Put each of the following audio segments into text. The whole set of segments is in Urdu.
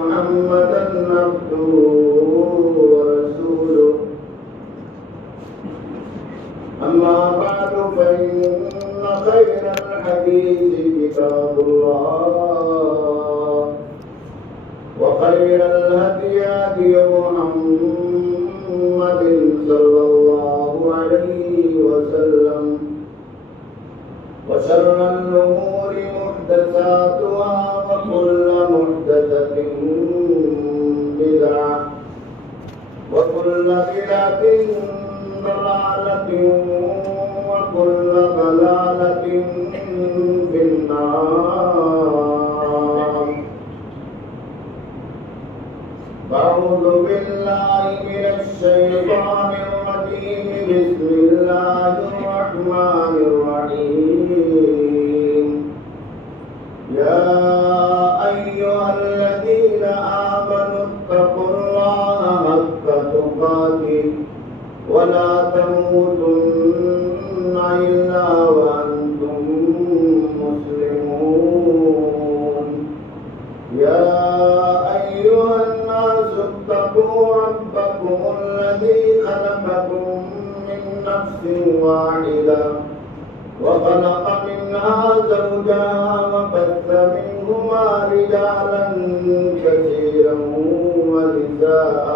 محمدا عبده ورسوله أما بعد فإن خير الحديث كتاب الله وخير الهدي هدي محمد صلى الله عليه وسلم وشر الأمور محدثاتها وكل محدثة بدعة وكل بدعة ضلالة وكل ضلالة في النار. أعوذ بالله من الشيطان الرجيم. بسم الله الرحمن الرحيم. يا أيها الذين آمنوا اتقوا الله حق تقاته ولا تموتن إلا وأنتم مسلمون. يا أيها الناس اتقوا ربكم الذي خلقكم من نفس واحدة وخلق منها زوجها وبث منهما رجالا كثيرا ونساء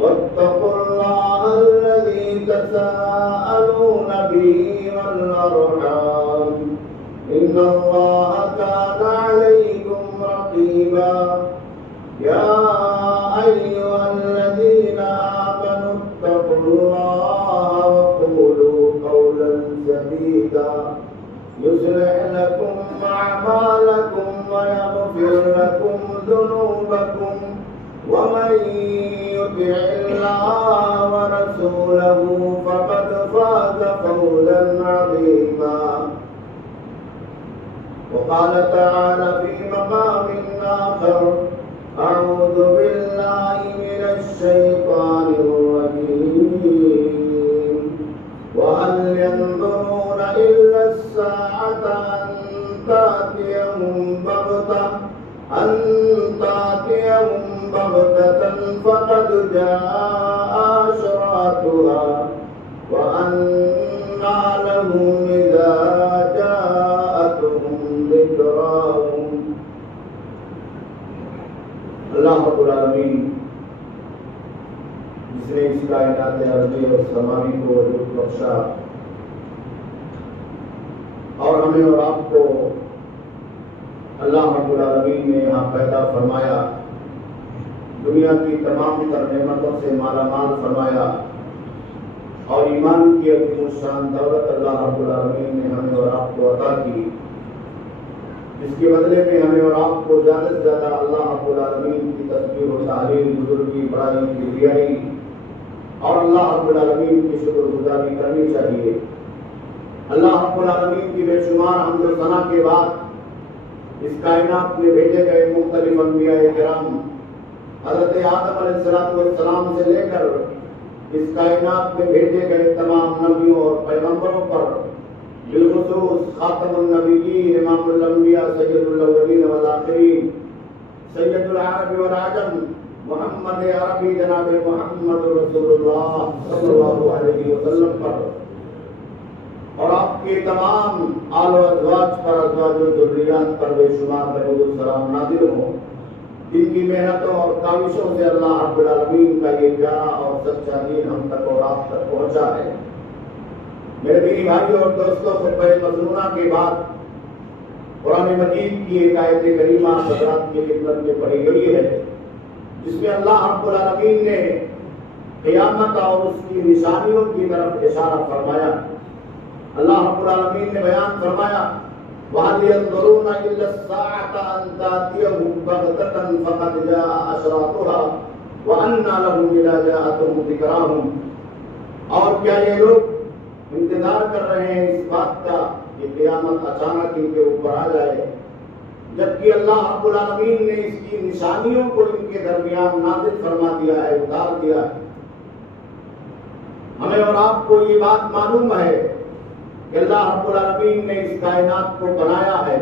واتقوا الله الذي تساءلون به والأرحام إن الله كان عليكم رقيبا. يا أيها الذين آمنوا اتقوا الله وقولوا قولا سديدا يصلح لكم أعمالكم ويغفر لكم ذنوبكم ومن يطع الله ورسوله فقد فاز فوزا عظيما. وقال تعالى في مقام آخر: أعوذ بالله من الشيطان الرجيم. وهل ينظرون إلا الساعة أن تأتيهم بغتة فقد جاء أشراطها وأنى لهم إذا جاءتهم ذكراهم. اللہ رب العالمین جس نے اس کائنات ارضی اور سماوی کو وجود بخشا اور ہمیں اور آپ کو اللہ رب العالمین نے یہاں پیدا فرمایا، دنیا کی تمام تر نعمتوں سے مالا مال فرمایا اور ایمان کی عظیم الشان دولت اللہ رب العالمین نے ہمیں اور آپ کو عطا کی، اس کے بدلے میں ہمیں اور آپ کو زیادہ سے زیادہ اللہ رب العالمین کی تسبیح و تعظیم، بزرگی، بڑائی، کبریائی اور اللہ رب العالمین کی شکر گزاری کرنی چاہیے۔ اللہ رب العالمین کی بے شمار حمد و ثنا کے بعد اس کائنات میں بھیجے گئے مختلف انبیاء کرام حضرت آدم علیہ السلام سے لے کر اس کائنات میں بھیجے گئے تمام نبیوں اور پیغمبروں پر بالخصوص خاتم النبیین، امام الانبیاء، سید الاولین والآخرین، سید العرب والعجم، محمد عربی جناب محمد رسول اللہ صلی اللہ علیہ وسلم پر اور آپ کے تمام آل و ازواج پر، ازواج و ذریات پر بے شمار درود و سلام نازل ہوں، جن کی محنتوں اور کاوشوں سے اللہ رب العالمین کا یہ پیارا اور سچا دین ہم تک اور آپ تک پہنچا ہے۔ میرے دینی بھائیوں اور دوستوں، خطبہ مظنونہ کے بعد قرآن مجید کی ایک آیت کریمہ حضرات کی خدمت میں پڑھی گئی ہے، جس میں اللہ رب العالمین نے قیامت اور اس کی نشانیوں کی طرف اشارہ فرمایا۔ اللہ رب العالمین نے بیان فرمایا: وَهَلْ يَنظُرُونَ إِلَّا السَّاعَةَ أَن تَأْتِيَهُمْ بَغْتَةً فَقَدْ جَاءَ أَشْرَاطُهَا وَأَنَّىٰ لَهُمْ إِذَا جَاءَتْهُمْ ذِكْرَاهُمْ۔ اور کیا یہ لوگ انتظار کر رہے ہیں اس بات کا کہ قیامت اچانک ان کے اوپر آ جائے، جبکہ اللہ رب العالمین نے اس کی نشانیوں کو ان کے درمیان نازل فرما دیا ہے، اتار دیا ہے۔ ہمیں اور آپ کو یہ بات معلوم ہے کہ اللہ رب العالمین نے اس کائنات کو بنایا ہے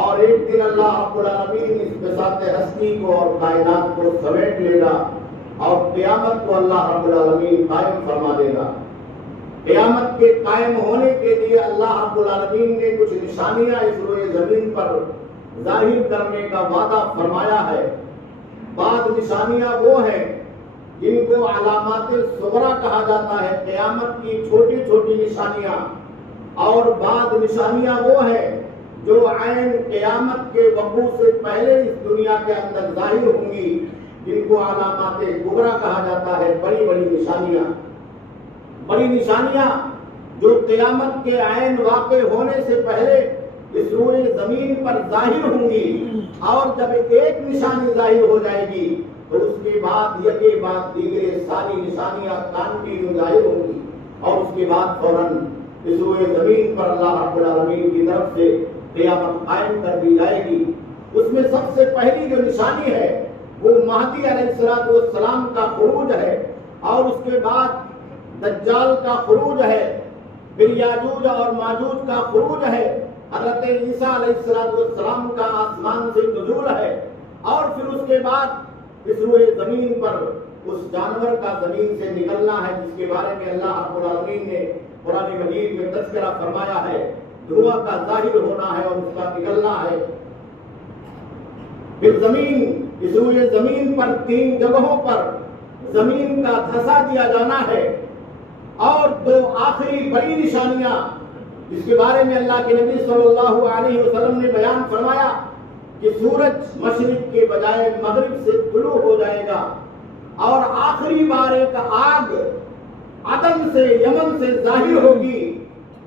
اور ایک دن اللہ رب العالمین اس بساط ہستی کو اور کائنات کو سمیٹ لے گا اور قیامت کو اللہ رب العالمین قائم فرما دے گا۔ قیامت کے قائم ہونے کے لیے اللہ رب العالمین نے کچھ نشانیاں اس روئے زمین پر ظاہر کرنے کا وعدہ فرمایا ہے۔ بعض نشانیاں وہ ہیں جن کو علامات صغریٰ کہا جاتا ہے، قیامت کی چھوٹی چھوٹی نشانیاں، اور بعض نشانیاں وہ ہیں جو عین قیامت کے وقوع سے پہلے اس دنیا کے اندر ظاہر ہوں گی، جن کو علامات کبریٰ کہا جاتا ہے، بڑی بڑی نشانیاں۔ بڑی نشانیاں جو قیامت کے عین واقع ہونے سے پہلے اس روئے زمین پر ظاہر ہوں گی، اور جب ایک نشانی ظاہر ہو جائے گی تو اس کے بعد یکے بعد دیگرے ساری نشانیاں کنٹینیو ظاہر ہوں گی، اور اس کے بعد فوراً اس روئے زمین پر اللہ رب العالمین کی طرف سے قیامت قائم کر دی جائے گی۔ اس میں سب سے پہلی جو نشانی ہے وہ مہدی علیہ السلام کا خروج ہے، اور اس کے بعد دجال کا خروج ہے، پھر یاجوج اور ماجوج کا خروج ہے، حضرت عیسیٰ علیہ السلام کا آسمان سے نزول ہے، اور پھر اس کے بعد اس روئے زمین پر اس جانور کا زمین سے نکلنا ہے جس کے بارے میں اللہ رب العالمین نے قرآن مجید میں تذکرہ فرمایا ہے، دھواں کا ظاہر ہونا ہے اور اس کا نکلنا ہے۔ پھر زمین، اس روئے زمین پر 3 جگہوں پر زمین کا دھسا دیا جانا ہے، اور 2 آخری بڑی نشانیاں جس کے بارے میں اللہ کے نبی صلی اللہ علیہ وسلم نے بیان فرمایا کہ سورج مشرق کے بجائے مغرب سے طلوع ہو جائے گا، اور آخری بار ایک آگ عدن سے، یمن سے ظاہر ہوگی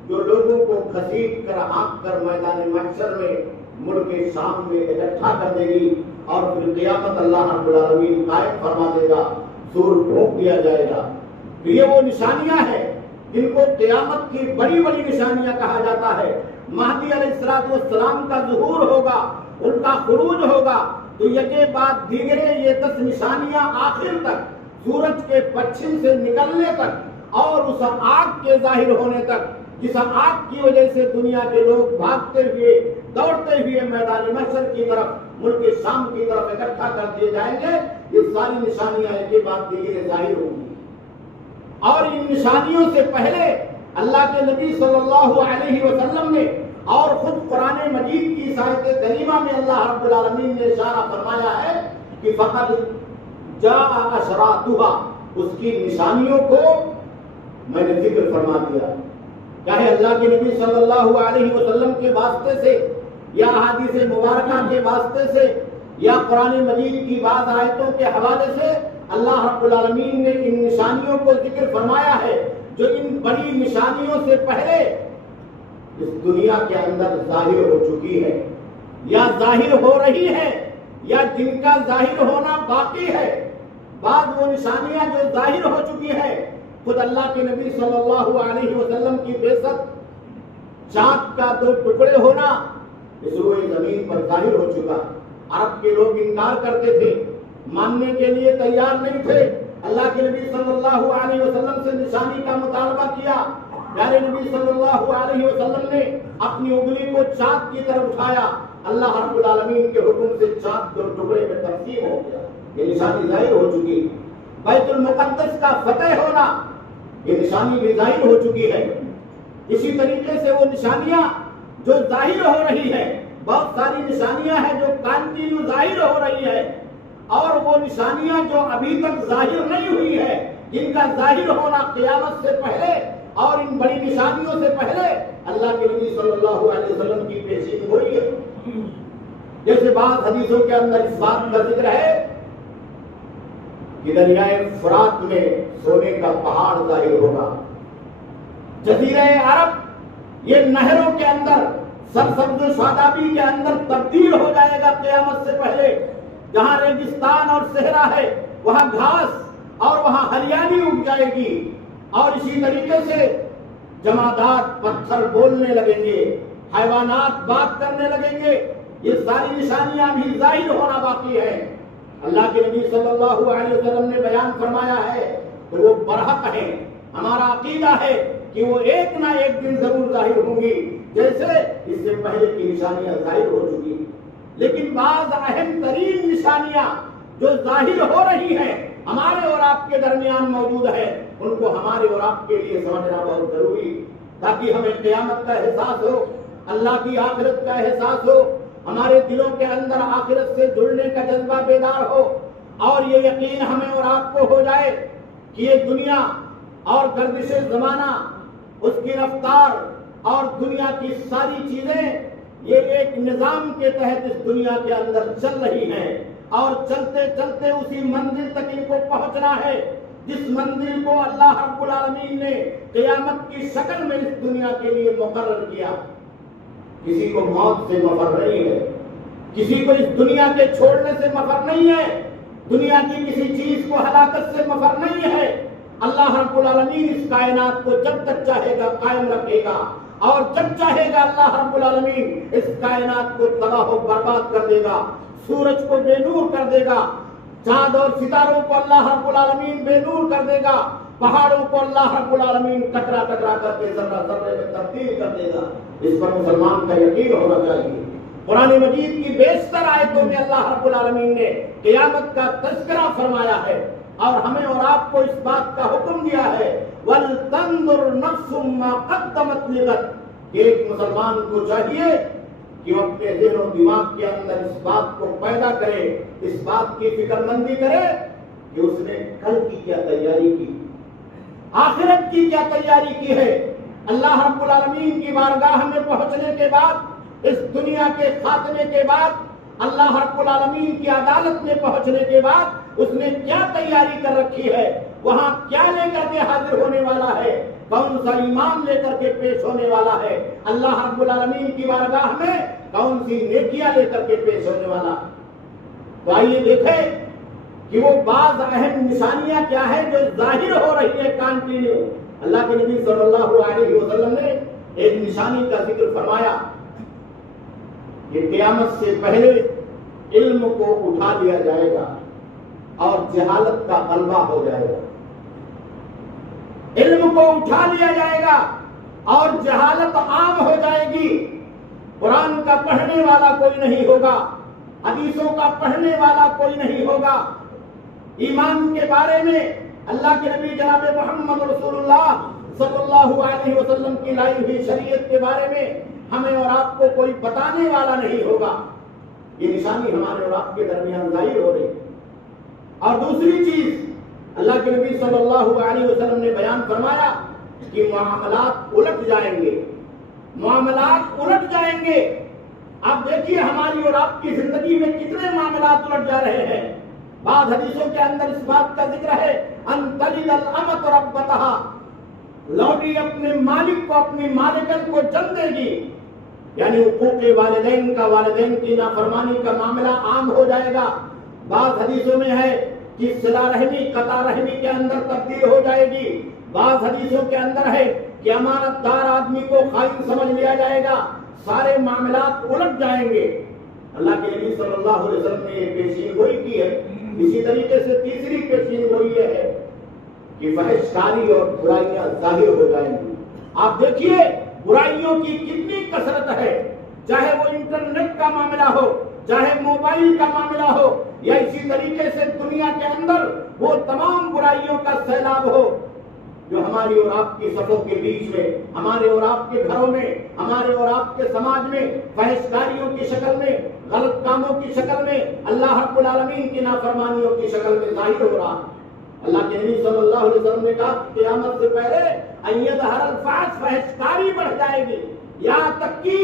جو لوگوں کو گھسیٹ کر ہانک کر میدان محشر میں ملک شام میں اکٹھا کر دے گی، اور پھر قیامت اللہ رب العالمین قائم فرما دے گا، سور پھونک دیا جائے گا۔ تو یہ وہ نشانیاں ہیں جن کو قیامت کی بڑی بڑی نشانیاں کہا جاتا ہے۔ مہدی علیہ السلام کا ظہور ہوگا، ان کا خروج ہوگا، تو یکے بعد دیگرے یہ 10 نشانیاں آخر تک، سورج کے پچھم سے نکلنے تک اور اس آگ کے ظاہر ہونے تک، جس آگ کی وجہ سے دنیا کے لوگ بھاگتے ہوئے دوڑتے ہوئے میدان محشر کی طرف، ملک شام کی طرف اکٹھا کر دیے جائیں گے، یہ ساری نشانیاں ایک کے بعد دیگرے ظاہر ہوں گی۔ اور ان نشانیوں سے پہلے اللہ کے نبی صلی اللہ علیہ وسلم نے اور خود قرآن مجید کی آیت کریمہ میں اللہ رب العالمین نے اشارہ فرمایا ہے کہ فقط جاء اشراطها، اس کی نشانیوں کو میں نے ذکر فرما دیا، چاہے اللہ کے نبی صلی اللہ علیہ وسلم کے واسطے سے یا احادیث مبارکہ کے واسطے سے یا قرآن مجید کی بعض آیتوں کے حوالے سے اللہ رب العالمین نے ان نشانیوں کو ذکر فرمایا ہے جو ان بڑی نشانیوں سے پہلے اس دنیا کے اندر ظاہر ہو چکی ہے، یا ظاہر ہو رہی ہے، یا جن کا ظاہر ہونا باقی ہے۔ بعض وہ نشانیاں جو ظاہر ہو چکی ہے، خود اللہ کے نبی صلی اللہ علیہ وسلم کی بعثت، چاند کا 2 ٹکڑے ہونا اس روئے زمین پر ظاہر ہو چکا۔ عرب کے لوگ انکار کرتے تھے، ماننے کے لیے تیار نہیں تھے، اللہ کے نبی صلی اللہ علیہ وسلم سے نشانی کا مطالبہ کیا۔ پیارے نبی صلی اللہ علیہ وسلم نے اپنی انگلی کو چاند کی طرف اٹھایا، اللہ رب العالمین کے حکم سے چاند 2 ٹکڑے میں تقسیم ہو گیا، یہ نشانی ظاہر ہو چکی۔ بیت المقدس کا فتح ہونا، یہ نشانی بھی ظاہر ہو چکی ہے۔ اسی طریقے سے وہ نشانیاں جو ظاہر ہو رہی ہے، بہت ساری نشانیاں ہیں جو کنٹینیو ظاہر ہو رہی ہے، اور وہ نشانیاں جو ابھی تک ظاہر نہیں ہوئی ہے، جن کا ظاہر ہونا قیامت سے پہلے اور ان بڑی نشانیوں سے پہلے اللہ کے نبی صلی اللہ علیہ وسلم کی پیشین ہوئی ہے۔ جیسے بعض حدیثوں کے اندر اس بات کا ذکر ہے کہ دریائے فرات میں سونے کا پہاڑ ظاہر ہوگا، جزیرہ عرب یہ نہروں کے اندر سرسبز و شادابی کے اندر تبدیل ہو جائے گا قیامت سے پہلے۔ جہاں ریگستان اور صحرا ہے وہاں گھاس اور وہاں ہریالی اگ جائے گی، اور اسی طریقے سے جمادات پتھر بولنے لگیں گے، حیوانات بات کرنے لگیں گے۔ یہ ساری نشانیاں بھی ظاہر ہونا باقی ہے۔ اللہ کے نبی صلی اللہ علیہ وسلم نے بیان فرمایا ہے تو وہ برحق ہے۔ ہمارا عقیدہ ہے کہ وہ ایک نہ ایک دن ضرور ظاہر ہوں گی، جیسے اس سے پہلے کی نشانیاں ظاہر ہو چکی۔ لیکن بعض اہم ترین نشانیاں جو ظاہر ہو رہی ہیں ہمارے اور آپ کے درمیان موجود ہے، ان کو ہمارے اور آپ کے لیے سمجھنا بہت ضروری، تاکہ ہمیں قیامت کا احساس ہو، اللہ کی آخرت کا احساس ہو، ہمارے دلوں کے اندر آخرت سے جڑنے کا جذبہ بیدار ہو، اور یہ یقین ہمیں اور آپ کو ہو جائے کہ یہ دنیا اور گردش زمانہ، اس کی رفتار اور دنیا کی ساری چیزیں یہ ایک نظام کے تحت اس دنیا کے اندر چل رہی ہیں، اور چلتے چلتے اسی منزل تک ان کو پہنچنا ہے جس منزل کو اللہ رب العالمین نے قیامت کی شکل میں اس دنیا کے لیے مقرر کیا۔ کسی کو موت سے مفر نہیں ہے، کسی کو اس دنیا کے چھوڑنے سے مفر نہیں ہے، دنیا کی کسی چیز کو ہلاکت سے مفر نہیں ہے۔ اللہ رب العالمین اس کائنات کو جب تک چاہے گا قائم رکھے گا، اور جب چاہے گا اللہ رب العالمین اس کائنات کو تباہ و برباد کر دے گا، سورج کو بے نور کر دے گا، چاند اور ستاروں کو اللہ رب العالمین بے نور کر دے گا، پہاڑوں کو اللہ رب العالمین کٹرا کٹرا کر کے ذرہ ذرے میں تبدیل کر دے گا۔ اس پر مسلمان کا یقین ہونا چاہیے۔ قرآن مجید کی بیشتر آیتوں میں اللہ رب العالمین نے قیامت کا تذکرہ فرمایا ہے، اور ہمیں اور آپ کو اس بات کا حکم دیا ہے وَلْتَنْظُرْ نَفْسٌ مَّا قَدَّمَتْ لِغَدٍ، کہ ایک مسلمان کو چاہیے کہ وہ اپنے ذہن و دماغ کے اندر اس بات کو پیدا کرے، اس بات کی فکر مندی کرے کہ اس نے کل کی کیا تیاری کی، آخرت کی کیا تیاری کی ہے۔ اللہ رب العالمین کی بارگاہ میں پہنچنے کے بعد، اس دنیا کے خاتمے کے بعد، اللہ رب العالمین کی عدالت میں پہنچنے کے بعد اس نے کیا تیاری کر رکھی ہے، وہاں کیا لے کر کے حاضر ہونے والا ہے، کون سا ایمان لے کر کے پیش ہونے والا ہے، اللہ رب العالمین کی بارگاہ میں کون سی نیکیاں لے کر کے پیش ہونے والا۔ تو آئیے دیکھیں کہ وہ بعض اہم نشانیاں کیا ہے جو ظاہر ہو رہی ہے کانٹینیو۔ اللہ کے نبی صلی اللہ علیہ وسلم نے ایک نشانی کا ذکر فرمایا کہ قیامت سے پہلے علم کو اٹھا لیا جائے گا اور جہالت کا غلبہ ہو جائے گا۔ علم کو اٹھا لیا جائے گا اور جہالت عام ہو جائے گی۔ قرآن کا پڑھنے والا کوئی نہیں ہوگا، حدیثوں کا پڑھنے والا کوئی نہیں ہوگا، ایمان کے بارے میں اللہ کے نبی جناب محمد رسول اللہ صلی اللہ علیہ وسلم کی لائی ہوئی شریعت کے بارے میں ہمیں اور آپ کو کوئی بتانے والا نہیں ہوگا۔ یہ نشانی ہمارے اور آپ کے درمیان ظاہر ہو رہی ہے۔ اور دوسری چیز اللہ کے نبی صلی اللہ علیہ وسلم نے بیان فرمایا کہ معاملات الٹ جائیں گے، معاملات الٹ جائیں گے۔ اب دیکھیے ہماری اور آپ کی زندگی میں کتنے معاملات الٹ جا رہے ہیں۔ بعض حدیثوں کے اندر اس بات کا ذکر ہے ان تلد الامۃ ربتها، لوڈی اپنے مالک کو، اپنی مالکن کو جن دے گی، یعنی حقوق والدین کا، والدین کی نافرمانی کا معاملہ عام ہو جائے گا۔ بعض حدیثوں میں ہے کہ صلہ رحمی قطع رحمی کے اندر تبدیل ہو جائے گی، بعض حدیثوں کے اندر ہے کہ امانت دار آدمی کو خائن سمجھ لیا جائے گا۔ سارے معاملات الٹ جائیں گے۔ اللہ کے نبی صلی اللہ علیہ وسلم نے یہ پیشین گوئی کی ہے۔ اسی طریقے سے تیسری پیشین گوئی یہ ہے کہ فحش کاری اور برائیاں ظاہر ہو جائیں گی۔ آپ دیکھیے برائیوں کی کتنی کثرت ہے، چاہے وہ انٹرنیٹ کا معاملہ ہو، چاہے موبائل کا معاملہ ہو، یا اسی طریقے سے دنیا کے اندر وہ تمام برائیوں کا سیلاب ہو جو ہماری اور آپ کی صفوں کے بیچ میں، ہمارے اور آپ کے گھروں میں، ہمارے اور آپ کے سماج میں فحش کاریوں کی شکل میں، غلط کاموں کی شکل میں، اللہ رب العالمین کی نافرمانیوں کی شکل میں ظاہر ہو رہا۔ اللہ کے نبی صلی اللہ علیہ وسلم نے کہا کہ قیامت سے پہلے ان یظہر الفحش، فحش کاری بڑھ جائے گی، یہاں تک کہ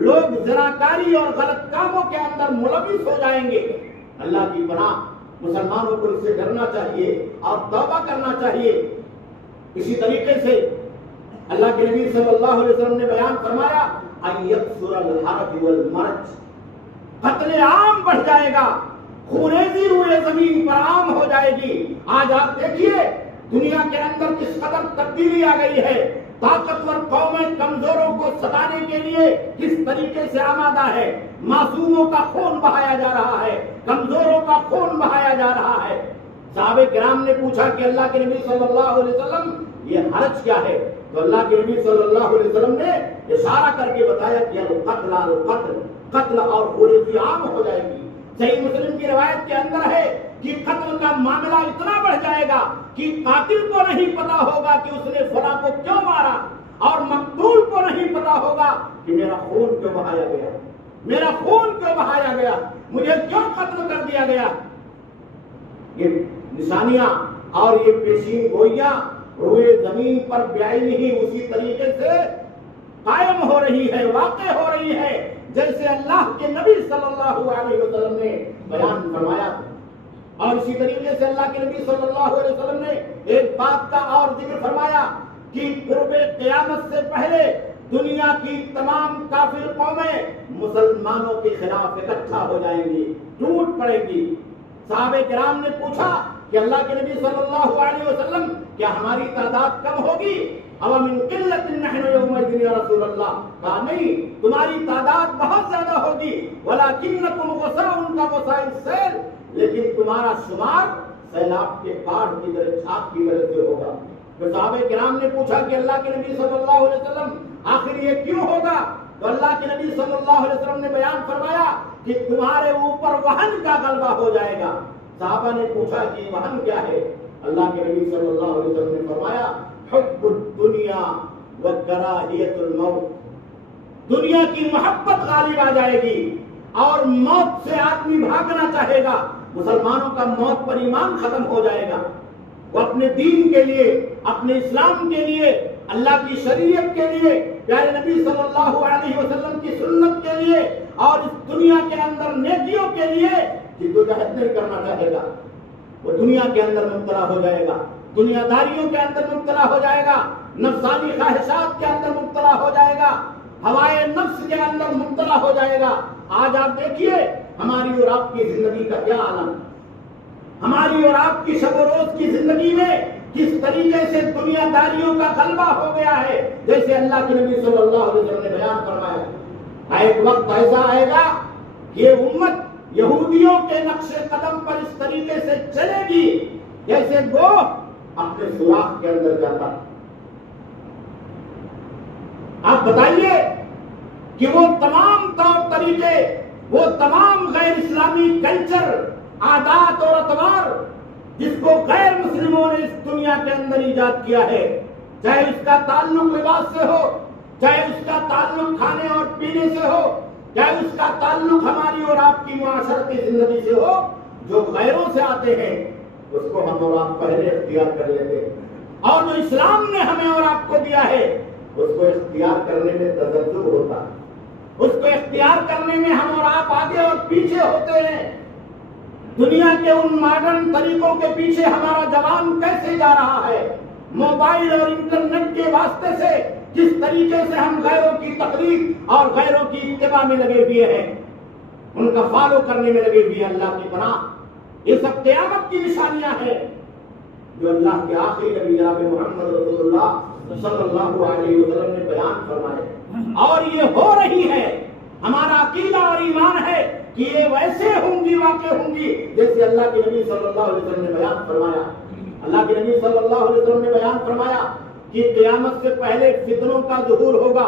لوگ زناکاری اور غلط کاموں کے اندر ملوث ہو جائیں گے۔ اللہ کی پناہ، مسلمانوں کو اس سے ڈرنا چاہیے اور توبہ کرنا چاہیے۔ اسی طریقے سے اللہ کے نبی صلی اللہ علیہ وسلم نے بیان فرمایا ان یکثر الحرج والمرج، قتل عام بڑھ جائے گا، خونریزی روئے زمین پر عام ہو جائے گی۔ آج آپ دیکھیے دنیا کے اندر کس قدر تبدیلی آ گئی ہے، طاقتور قومیں کمزوروں کو ستانے کے لیے کس طریقے سے آمادہ ہے، معصوموں کا خون بہایا جا رہا ہے، کمزوروں کا خون بہایا جا رہا ہے۔ صحابہ کرام نے پوچھا کہ اللہ کے نبی صلی اللہ علیہ وسلم یہ حرج کیا ہے؟ تو اللہ کے نبی صلی اللہ علیہ وسلم نے اشارہ کر کے بتایا کہ القتل قتل اور خونریزی عام ہو جائے گی۔ صحیح مسلم کی روایت کے اندر ہے کہ قتل کا معاملہ اتنا بڑھ جائے گا کہ قاتل کو نہیں پتا ہوگا کہ اس نے فلاں کو کیوں مارا، اور مقتول کو نہیں پتا ہوگا کہ میرا خون کیوں بہایا گیا، میرا خون کیوں بہایا گیا، مجھے کیوں قتل کر دیا گیا۔ یہ نشانیاں اور یہ پیشین گوئیاں روئے زمین پر بعین ہی اسی طریقے سے قائم ہو رہی ہے، واقع ہو رہی ہے، جیسے اللہ کے نبی صلی اللہ علیہ وسلم نے بیان فرمایا۔ اور اسی طریقے سے اللہ کے نبی صلی اللہ علیہ وسلم نے ایک بات کا اور ذکر فرمایا کہ قرب قیامت سے پہلے دنیا کی تمام کافر قومیں مسلمانوں کے خلاف اکٹھا ہو جائیں گی، ٹوٹ پڑے گی۔ صحابہ کرام نے پوچھا کہ اللہ کے نبی صلی اللہ علیہ وسلم کیا ہماری تعداد کم ہوگی؟ او من قلت نحن یومئذ یا رسول اللہ، کہا نہیں، تمہاری تعداد بہت زیادہ ہوگی، ولکنکم غثاء کا غثاء السیل، لیکن تمہارا شمار سیلاب کے باڑھ کی طرح، چھاپ کی طرح سے ہوگا۔ تو صحابہ کرام نے پوچھا کہ اللہ کے نبی صلی اللہ علیہ وسلم آخر یہ کیوں ہوگا؟ تو اللہ کے نبی صلی اللہ علیہ وسلم نے بیان فرمایا کہ تمہارے اوپر وہن کا غلبہ ہو جائے گا۔ صحابہ نے پوچھا کہ وہن کیا ہے؟ اللہ کے نبی صلی اللہ علیہ وسلم نے فرمایا حب الدنیا وکراہیت الموت، دنیا کی محبت غالب آ جائے گی اور موت سے آدمی بھاگنا چاہے گا۔ مسلمانوں کا موت پر ایمان ختم ہو جائے گا، وہ اپنے دین کے لیے، اپنے اسلام کے لیے، اللہ کی شریعت کے لیے، پیارے نبی صلی اللہ علیہ وسلم کی سنت کے لیے اور اس دنیا کے اندر نیکیوں کے لیے جدوجہد نہیں کرنا چاہے گا۔ وہ دنیا کے اندر مبتلا ہو جائے گا، دنیا داریوں کے اندر مبتلا ہو جائے گا، نفسانی خواہشات کے اندر مبتلا ہو جائے گا، ہوائے نفس کے اندر مبتلا ہو جائے گا۔ آج آپ دیکھیے ہماری اور آپ کی زندگی کا کیا عالم، ہماری اور آپ کی شب و روز کی زندگی میں کس طریقے سے دنیا داریوں کا غلبہ ہو گیا ہے، جیسے اللہ کے نبی صلی اللہ علیہ وسلم نے بیان فرمایا۔ ایک وقت ایسا آئے گا یہ امت یہودیوں کے نقش قدم پر اس طریقے سے چلے گی جیسے گو اپنے سوراخ کے اندر جاتا۔ آپ بتائیے کہ وہ تمام طور طریقے، وہ تمام غیر اسلامی کلچر، عادات اور اطوار جس کو غیر مسلموں نے اس دنیا کے اندر ایجاد کیا ہے، چاہے اس کا تعلق لباس سے ہو، چاہے اس کا تعلق کھانے اور پینے سے ہو، چاہے اس کا تعلق ہماری اور آپ کی معاشرتی زندگی سے ہو، جو غیروں سے آتے ہیں اس کو ہم اور آپ پہلے اختیار کر لیتے ہیں، اور جو اسلام نے ہمیں اور آپ کو دیا ہے اس کو اختیار کرنے میں تذبذب ہوتا ہے، اس کو اختیار کرنے میں ہم اور آپ آگے اور پیچھے ہوتے ہیں۔ دنیا کے ان ماڈرن طریقوں کے پیچھے ہمارا جوان کیسے جا رہا ہے، موبائل اور انٹرنیٹ کے واسطے سے کس طریقے سے ہم غیروں کی تقلید اور غیروں کی اتباع میں لگے ہوئے ہیں، ان کا فالو کرنے میں لگے ہوئے ہیں۔ اللہ کی پناہ، یہ سب قیامت کی نشانیاں ہیں جو اللہ کے آخری نبی جناب محمد رسول اللہ صلی اللہ علیہ وسلم نے بیان فرمائے، اور یہ ہو رہی ہے۔ ہمارا عقیدہ اور ایمان ہے کہ یہ ویسے ہوں گی، واقع ہوں گی جیسے اللہ کے نبی صلی اللہ علیہ وسلم نے بیان فرمایا۔ اللہ کے نبی صلی اللہ علیہ وسلم نے بیان فرمایا کہ قیامت سے پہلے فتنوں کا ظہور ہوگا،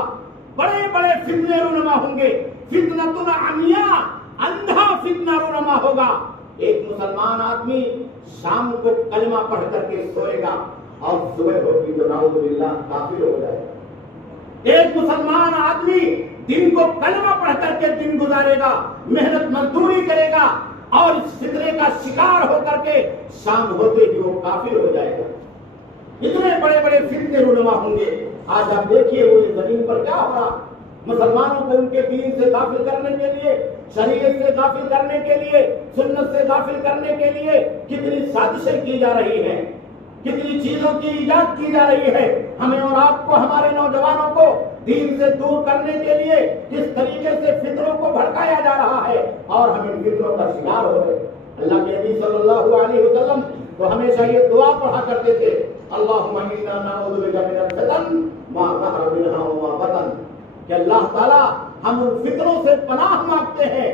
بڑے بڑے فتنے رونما ہوں گے، فتنۃ عمیاء، اندھا فتنہ رونما ہوگا۔ ایک مسلمان آدمی شام کو کلمہ پڑھ کر کے سوئے گا اور صبح ہوگی تو نعوذ باللہ کافر ہو جائے گا۔ ایک مسلمان آدمی دن کو کلمہ پڑھ کر کے دن گزارے گا، محنت مزدوری کرے گا اور اس فتنے کا شکار ہو کر کے شام ہوتے ہی وہ کافر ہو جائے گا۔ اتنے بڑے بڑے فتنے رونما ہوں گے۔ آج آپ دیکھیے وہ زمین پر کیا ہو رہا، مسلمانوں کو ان کے دین سے غافل کرنے کے لیے، شریعت سے غافل کرنے کے لیے، سنت سے غافل کرنے کے لیے کتنی سازشیں کی جا رہی ہیں، کتنی چیزوں کی ایجاد کی جا رہی ہے۔ ہمیں اور آپ کو، ہمارے نوجوانوں کو دین سے دور کرنے کے لیے کس طریقے سے فتنوں کو بھڑکایا جا رہا ہے اور ہم ان فتنوں کا شکار ہو رہے ہیں۔ اللہ کے نبی صلی اللہ علیہ وسلم تو ہمیشہ یہ دعا پڑھا کرتے تھے، اللہم انا نعوذ بک من الفتن ما ظہر منہا وما بطن، کہ اللہ تعالیٰ ہم ان فتنوں سے پناہ مانگتے ہیں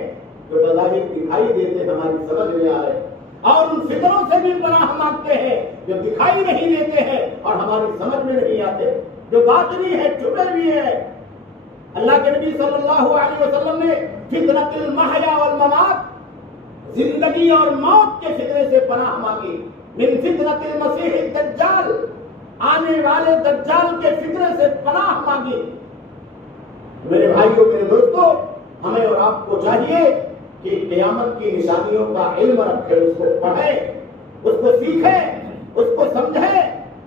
جو بظاہر دکھائی دیتے ہماری سمجھ میں آ رہے، اور ان فتنوں سے بھی پناہ مانگتے ہیں جو دکھائی نہیں دیتے ہیں اور ہماری سمجھ میں نہیں آتے، جو باطنی ہے، چھپے بھی ہے۔ اللہ کے نبی صلی اللہ علیہ وسلم نے فتنۃ المحیا والممات، زندگی اور موت کے فتنے سے پناہ مانگی، من فتنۃ المسیح الدجال، آنے والے دجال کے فتنے سے پناہ مانگی۔ میرے بھائیوں، میرے دوستوں، ہمیں اور آپ کو چاہیے کہ قیامت کی نشانیوں کا علم رکھیں، اس کو پڑھیں، اس کو سیکھیں، اس کو سمجھیں،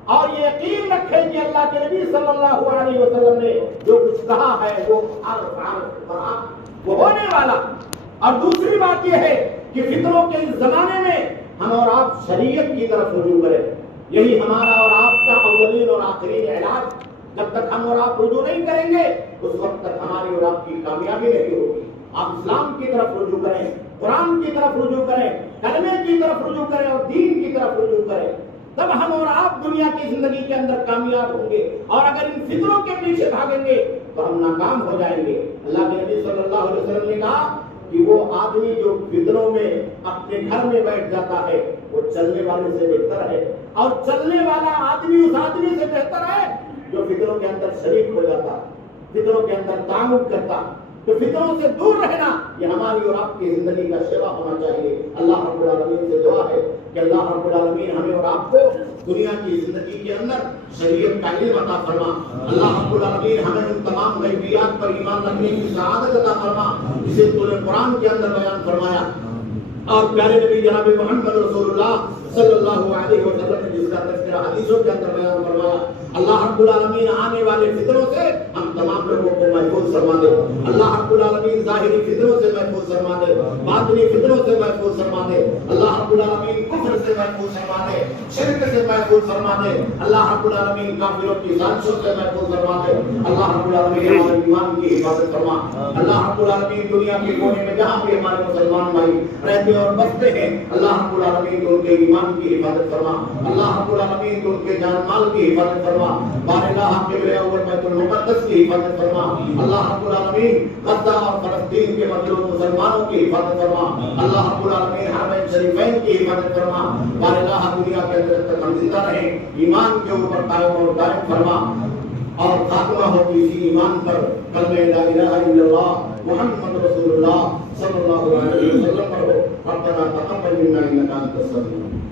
اور یہ یقین رکھیں کہ اللہ کے نبی صلی اللہ علیہ وسلم نے جو کچھ کہا ہے وہ وہ ہونے والا۔ اور دوسری بات یہ ہے کہ فتنوں کے اس زمانے میں ہم اور آپ شریعت کی طرف رجوع کریں، یہی ہمارا اور آپ کا اولین اور آخری علاج۔ جب تک ہم اور آپ رجوع نہیں کریں گے اس وقت تک ہماری اور آپ کی کامیابی نہیں ہوگی۔ آپ اسلام کی طرف رجوع کریں، قرآن کی طرف رجوع کریں، کلمے کی طرف رجوع کریں اور دین کی طرف رجوع کریں، تب ہم اور آپ دنیا کی زندگی کے اندر کامیاب ہوں گے۔ اور اگر ان فتنوں کے پیچھے بھاگیں گے تو ہم ناکام ہو جائیں گے۔ اللہ کے نبی صلی اللہ علیہ وسلم نے کہا کہ وہ آدمی جو فتنوں میں اپنے گھر میں بیٹھ جاتا ہے وہ چلنے والے سے بہتر ہے، اور چلنے والا آدمی اس آدمی سے بہتر ہے جو فتنوں کے اندر شریک ہو جاتا، فتنوں کے اندر تعاون کرتا۔ تو فتنوں سے دور رہنا یہ ہماری اور آپ کی زندگی کا شیوا ہونا چاہیے۔ اللہ رب العالمین سے دعا ہے کہ اللہ رب العالمین ہمیں اور آپ کو دنیا کی زندگی کے اندر شریعت کا علم عطا فرما۔ اللہ رب العالمین ہمیں ان تمام غیبیات پر ایمان رکھنے کی سعادت عطا فرما جسے تو نے قرآن کے اندر بیان فرمایا، اور پیارے نبی جناب محمد رسول اللہ صلی اللہ علیہ وسلم نے جس کا تذکرہ حدیثوں کے اندر بیان فرمایا۔ اللہ رب العالمین آنے والے فتنوں سے ہم تمام لوگوں کو محفوظ فرما دے۔ اللہ رب العالمین ظاہری فتنوں سے محفوظ فرما دے، باطنی فتنوں سے محفوظ فرما دے۔ اللہ رب العالمین کفر سے محفوظ فرما دے، شرک سے محفوظ فرما دے۔ اللہ رب العالمین کافروں کی سازشوں سے محفوظ فرما دے۔ اللہ رب العالمین ہمارے ایمان کی حفاظت فرما۔ اللہ رب العالمین دنیا کے کونے میں جہاں بھی ہمارے مسلمان بھائی رہتے اور بستے ہیں، اللہ رب العالمین ان کے ایمان کی حفاظت فرما۔ اللہ رب العالمین ان کے جان مال کی حفاظت فرما۔ بارگاہ قبلہ اول بیت المقدس کی حفاظت فرما۔ اللہ رب العالمین غزہ اور فلسطین کے مظلوم مسلمانوں کی حفاظت فرما۔ اللہ رب العالمین حرمین شریفین کی حفاظت فرما۔ بارگاہ دنیا کے اندر تک ہم زندہ رہیں، ایمان کے اوپر قائم اور دائم فرما، اور خاتمہ ہو کسی ایمان پر کلمہ لا الہ الا اللہ محمد رسول اللہ صلی اللہ علیہ وسلم پر ہو۔ ربنا تقبل منا انک انت السمیع